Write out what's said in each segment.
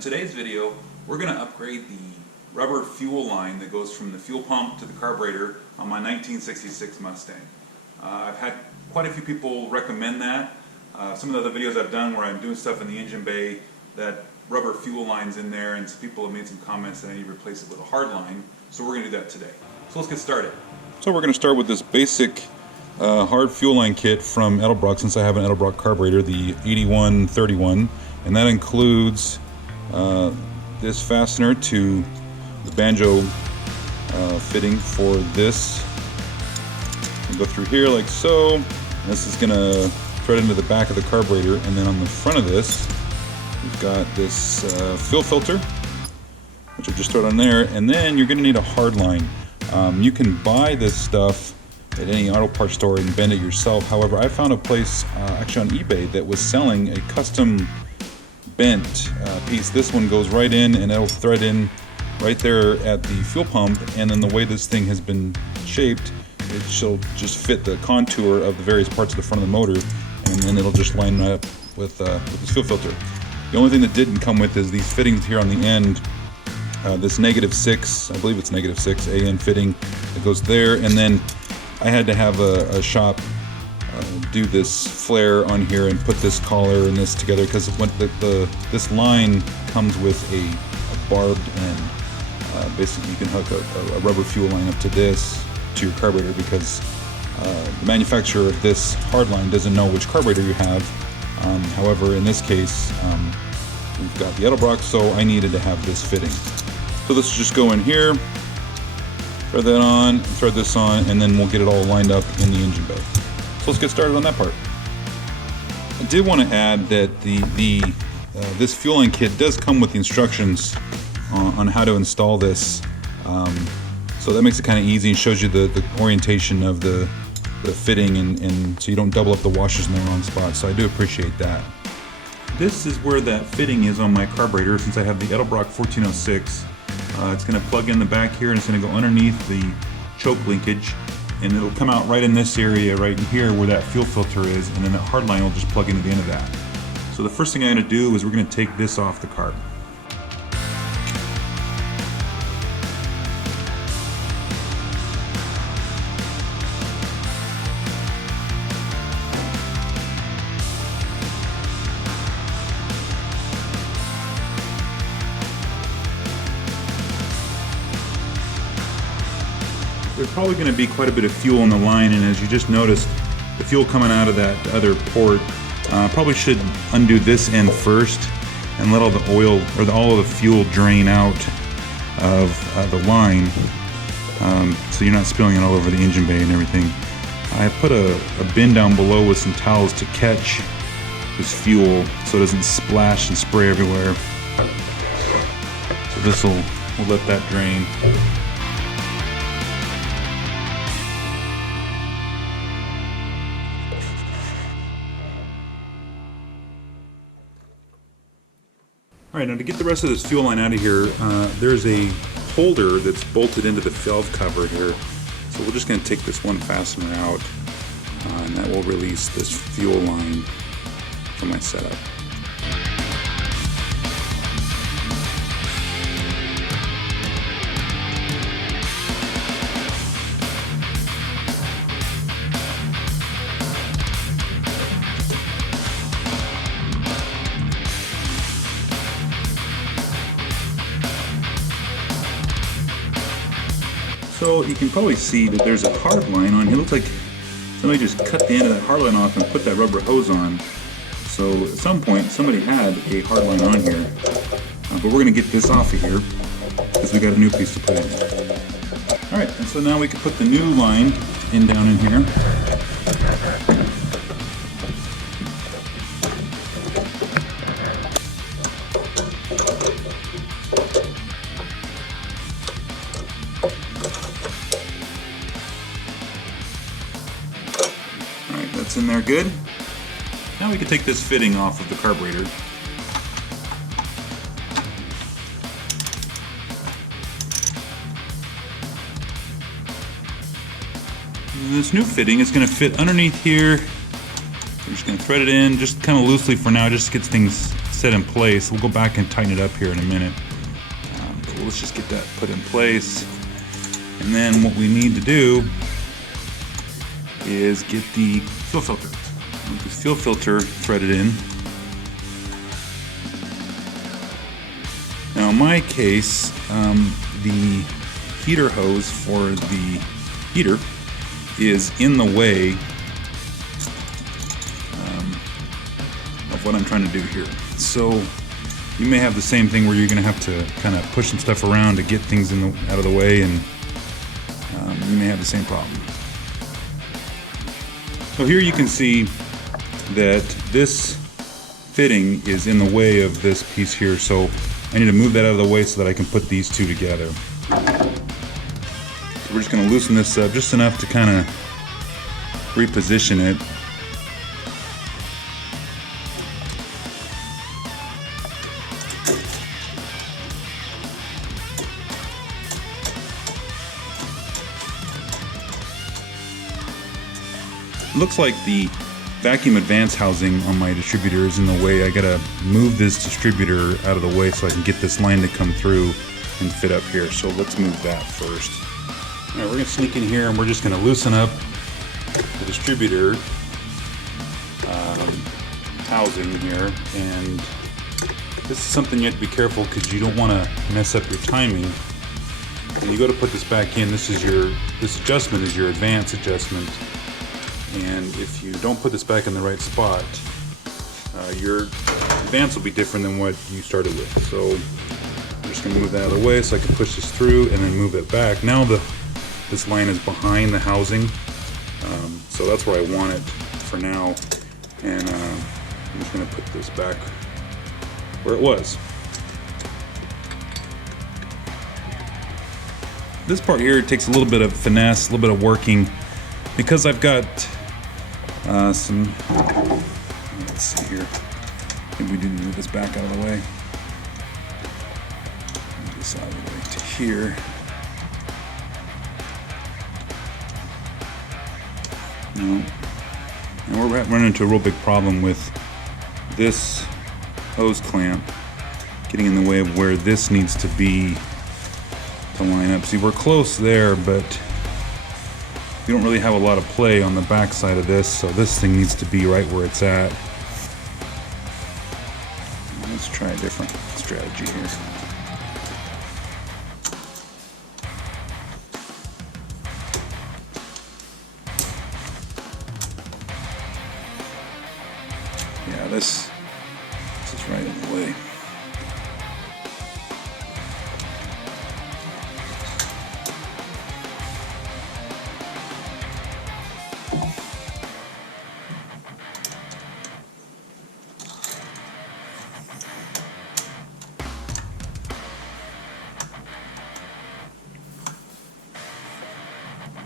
In today's video, we're going to upgrade the rubber fuel line that goes from the fuel pump to the carburetor on my 1966 Mustang. I've had quite a few people recommend that. Some of the other videos I've done where I'm doing stuff in the engine bay, that rubber fuel line's in there, and some people have made some comments that I need to replace it with a hard line. So we're going to do that today. So let's get started. So we're going to start with this basic hard fuel line kit from Edelbrock, since I have an Edelbrock carburetor, the 8131, and that includes this fastener to the banjo fitting for this. Go through here like so. This is going to thread into the back of the carburetor, and then on the front of this we've got this fuel filter, which will just throw it on there, and then you're going to need a hard line. You can buy this stuff at any auto parts store and bend it yourself. However, I found a place actually on eBay that was selling a custom bent piece. This one goes right in, and it'll thread in right there at the fuel pump, and then the way this thing has been shaped, it shall just fit the contour of the various parts of the front of the motor, and then it'll just line right up with this fuel filter. The only thing that didn't come with is these fittings here on the end. This -6, I believe it's -6 AN fitting that goes there, and then I had to have a shop do this flare on here and put this collar and this together, because when this line comes with a barbed end. Basically, you can hook a rubber fuel line up to this, to your carburetor, because the manufacturer of this hard line doesn't know which carburetor you have. However, in this case, we've got the Edelbrock, so I needed to have this fitting. So this will just go in here, thread that on, thread this on, and then we'll get it all lined up in the engine bay. So let's get started on that part. I did want to add that this fuel line kit does come with the instructions on how to install this. So that makes it kind of easy and shows you the orientation of the fitting, and so you don't double up the washers in the wrong spot. So I do appreciate that. This is where that fitting is on my carburetor, since I have the Edelbrock 1406. It's going to plug in the back here, and it's going to go underneath the choke linkage, and it'll come out right in this area right in here where that fuel filter is, and then that hard line will just plug into the end of that. So the first thing I'm going to do is we're going to take this off the carb. There's probably going to be quite a bit of fuel in the line, and as you just noticed, the fuel coming out of that other port, probably should undo this end first and let all the oil, or all of the fuel, drain out of the line, so you're not spilling it all over the engine bay and everything. I put a bin down below with some towels to catch this fuel so it doesn't splash and spray everywhere. So this we'll let that drain. Alright, now to get the rest of this fuel line out of here, there's a holder that's bolted into the valve cover here. So we're just going to take this one fastener out, and that will release this fuel line from my setup. So you can probably see that there's a hard line on here. It looks like somebody just cut the end of that hard line off and put that rubber hose on. So at some point somebody had a hard line on here. But we're going to get this off of here because we got a new piece to put in. Alright, and so now we can put the new line down in here. That's in there good. Now we can take this fitting off of the carburetor. And this new fitting is going to fit underneath here. We're just going to thread it in just kind of loosely for now, just to get things set in place. We'll go back and tighten it up here in a minute. But let's just get that put in place. And then what we need to do is get the fuel filter. Get this fuel filter threaded in. Now in my case, the heater hose for the heater is in the way of what I'm trying to do here. So you may have the same thing where you're going to have to kind of push some stuff around to get things out of the way, and you may have the same problem. So here you can see that this fitting is in the way of this piece here, so I need to move that out of the way so that I can put these two together. So we're just going to loosen this up just enough to kind of reposition it. Looks like the vacuum advance housing on my distributor is in the way. I gotta move this distributor out of the way so I can get this line to come through and fit up here. So let's move that first. All right, we're gonna sneak in here and we're just gonna loosen up the distributor housing here. And this is something you have to be careful because you don't want to mess up your timing. When you go to put this back in, this adjustment is your advance adjustment. And if you don't put this back in the right spot, your advance will be different than what you started with. So I'm just going to move that out of the way so I can push this through and then move it back. Now this line is behind the housing, so that's where I want it for now. And I'm just going to put this back where it was. This part here takes a little bit of finesse, a little bit of working, because I've got some, let's see here, maybe we do move this back out of the way. Move this out of the way to here. No. And we're running into a real big problem with this hose clamp getting in the way of where this needs to be to line up. See, we're close there, but we don't really have a lot of play on the back side of this, so this thing needs to be right where it's at. Let's try a different strategy here. Yeah, this is right in the way.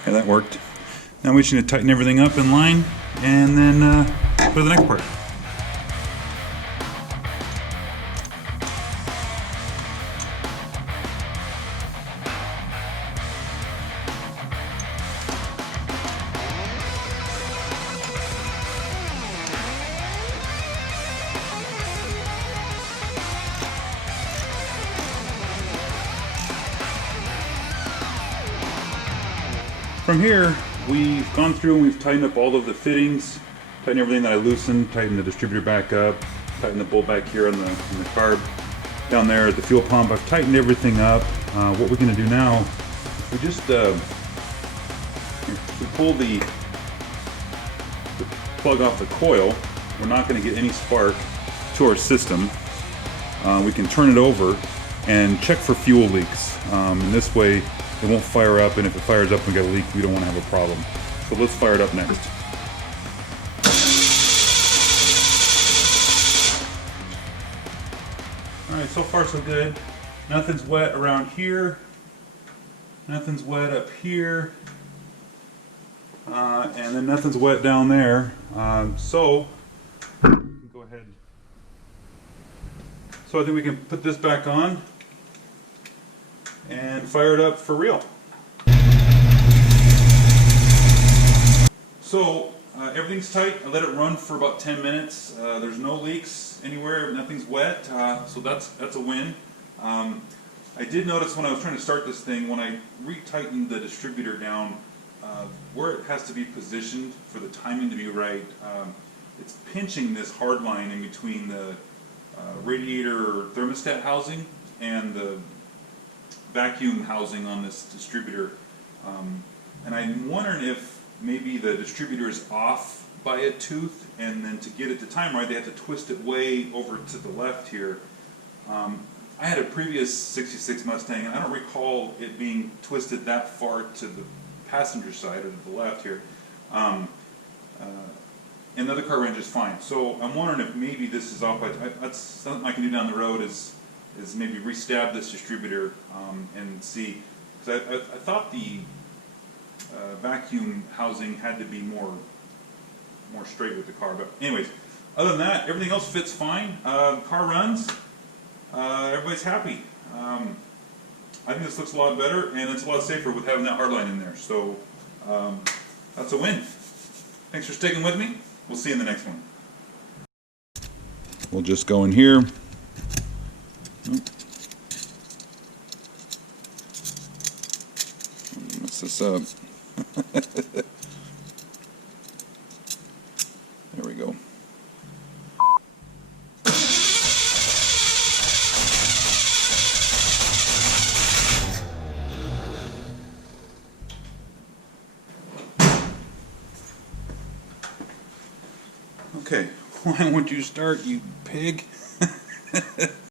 Okay, that worked. Now we just need to tighten everything up in line and then go to the next part. From here, we've gone through and we've tightened up all of the fittings, tightened everything that I loosened, tightened the distributor back up, tightened the bolt back here on the carb. Down there at the fuel pump, I've tightened everything up. What we're going to do now, we just we pull the plug off the coil. We're not going to get any spark to our system. We can turn it over and check for fuel leaks. And this way, it won't fire up, and if it fires up and we got a leak, we don't want to have a problem. So let's fire it up next. Alright, so far so good. Nothing's wet around here. Nothing's wet up here. And then nothing's wet down there. So go ahead. So I think we can put this back on and fire it up for real. So Everything's tight. I let it run for about 10 minutes. There's no leaks anywhere. Nothing's wet, so that's a win. I did notice when I was trying to start this thing, when I retightened the distributor down, where it has to be positioned for the timing to be right, it's pinching this hard line in between the radiator thermostat housing and the vacuum housing on this distributor. And I'm wondering if maybe the distributor is off by a tooth, and then to get it to time right, they have to twist it way over to the left here. I had a previous 66 Mustang, and I don't recall it being twisted that far to the passenger side or to the left here. And the other car ran just fine. So I'm wondering if maybe this is off by, that's something I can do down the road is maybe re-stab this distributor and see. Because I thought the vacuum housing had to be more straight with the car. But anyways, other than that, everything else fits fine. The car runs. Everybody's happy. I think this looks a lot better, and it's a lot safer with having that hard line in there. So that's a win. Thanks for sticking with me. We'll see you in the next one. We'll just go in here. Mess this up. There we go. Okay, why won't you start, you pig?